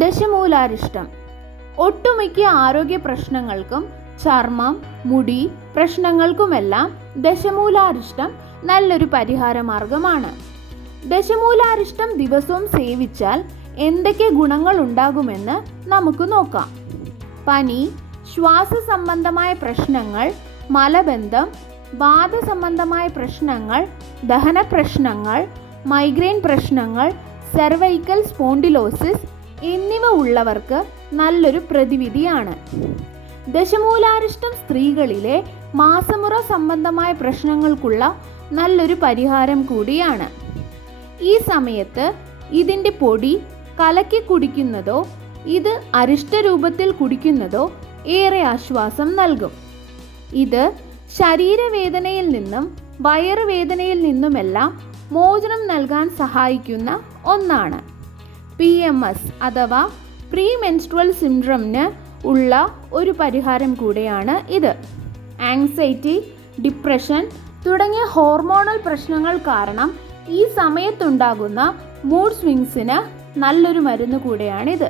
ദശമൂലാരിഷ്ടം ഒട്ടുമിക്ക ആരോഗ്യ പ്രശ്നങ്ങൾക്കും ചർമ്മം, മുടി പ്രശ്നങ്ങൾക്കുമെല്ലാം ദശമൂലാരിഷ്ടം നല്ലൊരു പരിഹാര മാർഗമാണ്. ദശമൂലാരിഷ്ടം ദിവസവും സേവിച്ചാൽ എന്തൊക്കെ ഗുണങ്ങൾ ഉണ്ടാകുമെന്ന് നമുക്ക് നോക്കാം. പനി, ശ്വാസ സംബന്ധമായ പ്രശ്നങ്ങൾ, മലബന്ധം, വാതസംബന്ധമായ പ്രശ്നങ്ങൾ, ദഹന പ്രശ്നങ്ങൾ, മൈഗ്രെയിൻ പ്രശ്നങ്ങൾ, സെർവൈക്കൽ സ്പോണ്ടിലോസിസ് എന്നിവ ഉള്ളവർക്ക് നല്ലൊരു പ്രതിവിധിയാണ്. ദശമൂലാരിഷ്ടം സ്ത്രീകളിലെ മാസമുറ സംബന്ധമായ പ്രശ്നങ്ങൾക്കുള്ള നല്ലൊരു പരിഹാരം കൂടിയാണ്. ഈ സമയത്ത് ഇതിൻ്റെ പൊടി കലക്കി കുടിക്കുന്നതോ ഇത് അരിഷ്ട രൂപത്തിൽ കുടിക്കുന്നതോ ഏറെ ആശ്വാസം നൽകും. ഇത് ശരീരവേദനയിൽ നിന്നും വയറുവേദനയിൽ നിന്നുമെല്ലാം മോചനം നൽകാൻ സഹായിക്കുന്ന ഒന്നാണ്. PMS അഥവാ പ്രീ മെൻസ്ട്രുവൽ സിൻഡ്രോമിന് ഉള്ള ഒരു പരിഹാരം കൂടെയാണ് ഇത്. ആങ്സൈറ്റി, ഡിപ്രഷൻ തുടങ്ങിയ ഹോർമോണൽ പ്രശ്നങ്ങൾ കാരണം ഈ സമയത്തുണ്ടാകുന്ന മൂഡ് സ്വിങ്സിന് നല്ലൊരു മരുന്ന് കൂടെയാണിത്.